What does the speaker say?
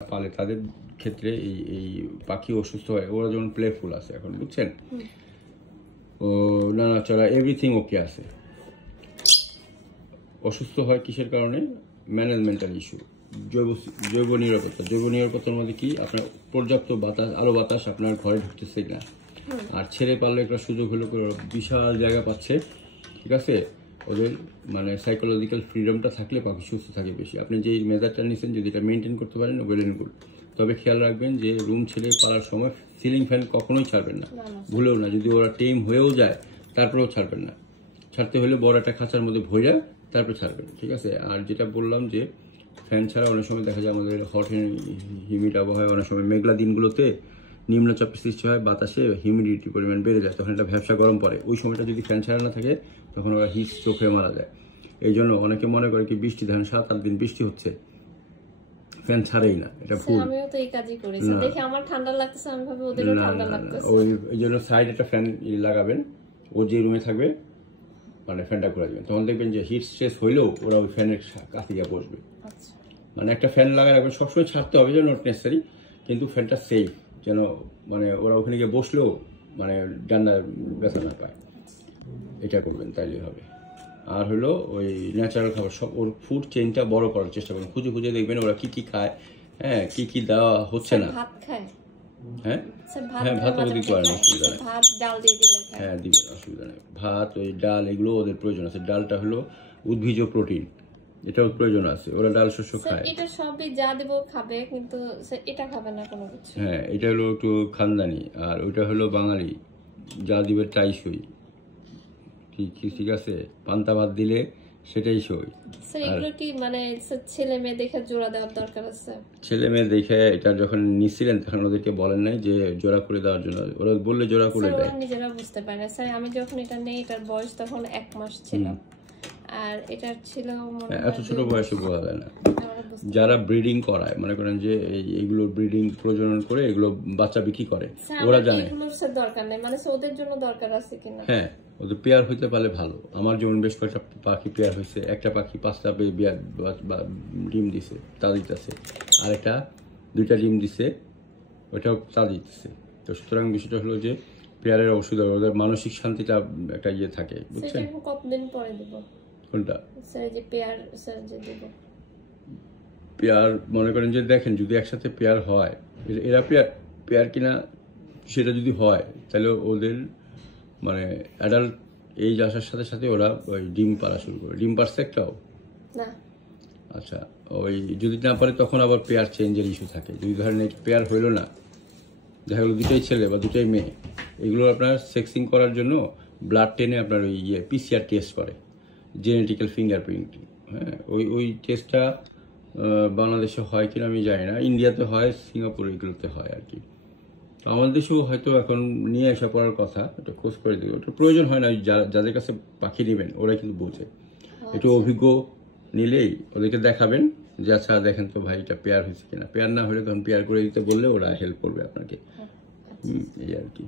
পালে তাদের ক্ষেত্রে এই পাখি অসুস্থ হয়। ওরা যেমন প্লেফুল আছে এখন, বুঝছেন? ও নাড়াচড়া এভরিথিং ওকে আছে। অসুস্থ হয় কিসের কারণে? ম্যানেজমেন্টাল ইস্যু, জৈব নিরাপত্তা। জৈব নিরাপত্তার মধ্যে কি আপনার পর্যাপ্ত বাতাস, আলো বাতাস আপনার ঘরে ঢুকতেছে না। আর ছেড়ে পারলে একটা সুযোগ হলো বিশাল জায়গা পাচ্ছে, ঠিক আছে? ওদের মানে সাইকোলজিক্যাল ফ্রিডমটা থাকলে পাখি সুস্থ থাকে বেশি। আপনি যে মেজারটা নিচ্ছেন যদি এটা মেনটেন করতে পারেন ওয়েল এন্ড গুড। তবে খেয়াল রাখবেন যে রুম ছেড়ে পালার সময় সিলিং ফ্যান কখনোই ছাড়বেন না, ভুলেও না। যদি ওরা টেম হয়েও যায় তারপরেও ছাড়বেন না। ছাড়তে হলে বড় একটা খাঁচার মধ্যে ভইরা তারপর ছাড়বেন, ঠিক আছে? আর যেটা বললাম যে ফ্যান ছাড়া অনেক সময় দেখা যায় আমাদের হট হিউমিড আবহাওয়ায় অনেক সময় মেঘলা দিনগুলোতে নিম্নচাপের সৃষ্টি হয়, বাতাসে হিউমিডিটির পরিমাণ বেড়ে যায়, তখন একটা ভ্যাবসা গরম পড়ে। ওই সময়টা যদি ফ্যান ছাড়া না থাকে তখন ওরা হিট স্ট্রোক হয়ে মারা যায়। এই জন্য অনেকে মনে করে কি বৃষ্টি, ধরেন 7-8 দিন বৃষ্টি হচ্ছে, ফ্যান ছাড়েই না, এটা ভুল। আমিও তো এই কাজই করেছি, দেখে আমার ঠান্ডা লাগতেছে, আমি ভাবি ওদেরও ঠান্ডা লাগতেছে। ওই জন্য সাইডে একটা ফ্যান লাগাবেন, ও যে রুমে থাকবে মানে ফ্যানটা ঘুরে দিবেন, তখন দেখবেন যে হিট স্ট্রেস হইলেও ওরা ওই ফ্যানের কাছে গিয়ে বসবে। মানে একটা ফ্যান লাগায় রাখবেন, সবসময় ছাড়তে হবে যেন নট নেসেসারি, কিন্তু ফ্যানটা সেফ যেন মানে ওরা ওখানে গিয়ে বসলেও মানে ডান্ডা ব্যথা না পায়, এটা করবেন, তাইলে হবে। আর হলো ওই ন্যাচারাল খাবার, সব ওর ফুড চেইনটা বড় করার চেষ্টা করুন, খুঁজে খুঁজে দেখবেন ওরা কি কি খায়, হ্যাঁ কি কি দেওয়া হচ্ছে না। ভাত খায়? হ্যাঁ হ্যাঁ, ভাতও দিতে পারেন, অসুবিধা নেই। ভাত ডাল দিয়ে দিলে হ্যাঁ দিবেন, অসুবিধা নেই। ভাত, ওই ডাল, এগুলো ওদের প্রয়োজন আছে। ডালটা হলো উদ্ভিজ প্রোটিন, এটাও প্রয়োজন আছে। ওরা ডাল শস্য খায়। এটা সবই যা দেব খাবে, কিন্তু এটা খাবে না কোনো কিছু। হ্যাঁ, এটা হলো একটু খানদানি, আর ওইটা হলো বাঙালি, যা দিবে তাই সই, ঠিক আছে? পান্তা ভাত দিলে সেটাই সই। এগুলো কি মানে ছেলে মেয়ে দেখে জোড়া দেওয়ার দরকার আছে? ছেলে মেয়ে দেখে এটা যখন নিছিলেন তখন ওদেরকে বলেন নাই যে জোড়া করে দেওয়ার জন্য? ওরা বললে জোড়া করে দেয়। নিজেরা বুঝতে পারে না স্যার। আমি যখন এটা নেই, এটার বয়স তখন 1 মাস ছিল, আর এটা ছিল এত ছোট বয়সে বোঝা যায় না। যারা ব্রিডিং করায়, মনে করেন যে এইগুলো ব্রিডিং প্রজনন করে এগুলো বাচ্চা বিক্রি করে, ওরা জানে। এগুলোর দরকার নেই, মানে ওদের জন্য দরকার আছে কিনা। হ্যাঁ, ওদের পেয়ার হইতে পারলে ভালো। আমার যেমন বেশ কয়েকটা পাখি পেয়ার হয়েছে, একটা পাখি 5টা ডিম দিছে, তা দিতেছে, আর একটা 2টা ডিম দিছে, ওইটাও তা দিতেছে। তো সুতরাং বিষয়টা হলো যে পেয়ারের অবশ্যই ওদের মানসিক শান্তিটা একটা ইয়ে থাকে, বুঝছেন? কতদিন পরে দিব? কোনটা? স্যার যে পেয়ার, স্যার যে দিব পেয়ার, মনে করেন যে দেখেন যদি একসাথে পেয়ার হয়, এরা পেয়ার কিনা সেটা যদি হয়, তাহলে ওদের মানে অ্যাডাল্ট এইজ আসার সাথে সাথে ওরা ওই ডিম পাড়া শুরু করে। ডিম পারছে একটাও না? আচ্ছা, ওই যদি না পারে তখন আবার পেয়ার চেঞ্জের ইস্যু থাকে। যদি ধরেন পেয়ার হইলো না, দেখা গেলো 2টাই ছেলে বা 2টাই মেয়ে, এগুলো আপনার সেক্সিং করার জন্য ব্লাড টেনে আপনার ওই পিসিআর টেস্ট করে, জেনেটিক্যাল ফিঙ্গারপ্রিন্ট। হ্যাঁ, ওই টেস্টটা বাংলাদেশে হয় কিনা আমি জানি না, ইন্ডিয়াতে হয়, সিঙ্গাপুরে এগুলোতে হয় আর কি। আমাদের দেশেও হয়তো এখন নিয়ে আসা পড়ার কথা, এটা খোঁজ করে দেবে। ওটা প্রয়োজন হয় না, যাদের কাছে পাখি নেবেন ওরা কিন্তু বোঝে। একটু অভিজ্ঞ নিলেই ওদেরকে দেখাবেন যে আচ্ছা দেখেন তো ভাই এটা পেয়ার হয়েছে কিনা। পেয়ার না হলে তখন পেয়ার করে দিতে বললে ওরা হেল্প করবে আপনাকে, এই আর কি।